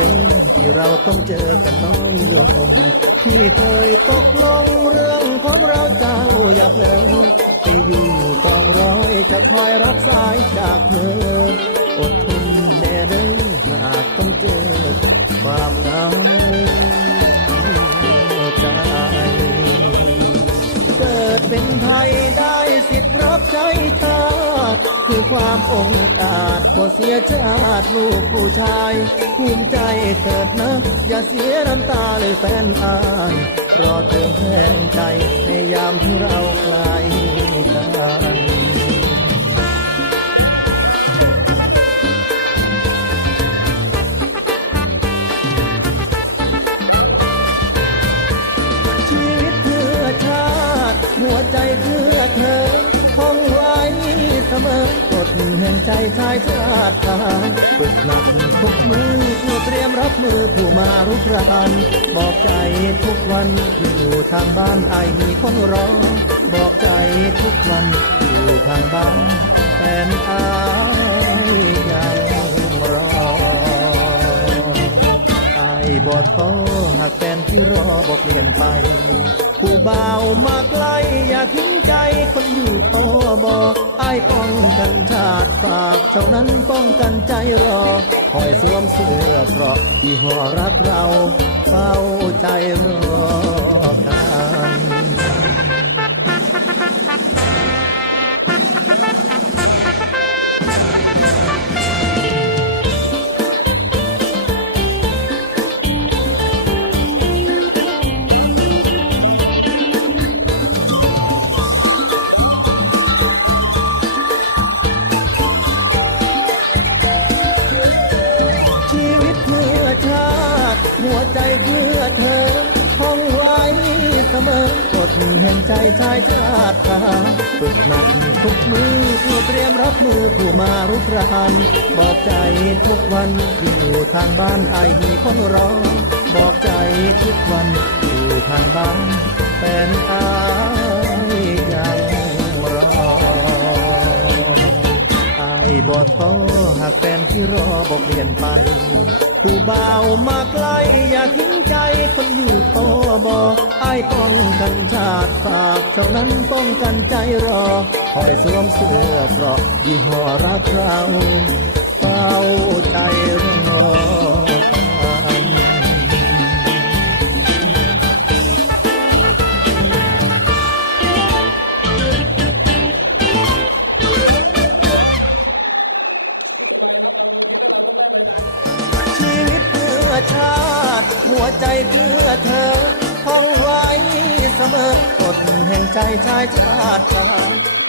เดิมที่เราต้องเจอกันน้อยลงที่เคยตกลงเรื่องของเราเจ้าอย่าเพลินไปอยู่กองร้อยจะคอยรับสายจากเธออ คือความองอาจพอเสียชาติลูกผู้ชายภูมิใจเกิดนะ อย่าเสียน้ำตาเลยแฟนอายรอเธอแห้งใจในยามที่เราไกลกันชีวิตเพื่อชาติ หัวใจเพื่อ มอกฎแห่งใจชายชาติทารฝึกหนักทุกมือเพื่อเตรียมรับมือผู้มารุกรานบอกใจทุกวันอยู่ทางบ้านไอมีคนรอ บอกใจทุกวันอยู่ทางบ้านแฟนอายยังรออบอท้อหากแฟนที่รอบอกเปลี่ยนไป ผู้บ่าวมาไกลอย่าทิ้งใจคนอยู่ทอบออายป้องกันชาติฝากเจ้านั้นป้องกันใจรอ คอยสวมเสื้อเกราะที่ห่อรักเราเฝ้าใจรอ กแห่งใจชายชาติาฝึกหนักทุกมือเพื่อเตรียมรับมือผู้มารุกรานบอกใจทุกวันอยู่ทางบ้านไอมีคนรอ บอกใจทุกวันอยู่ทางบ้านแฟนอายยังรออบอท้อหากแฟนที่รอบอกเปลี่ยนไป ผู้บ่าวมาไกลอย่าทิ้งใจคนอยู่ทอบอ ป้องกันชาติฝากเท่านั้นป้องกันใจรอ คอยสวมเสื้อเกราะยี่ห้อรักเราเฝ้าใจรอชีวิตเพื่อชาติหัวใจเพื่อเธอ ใจชายชาติชาย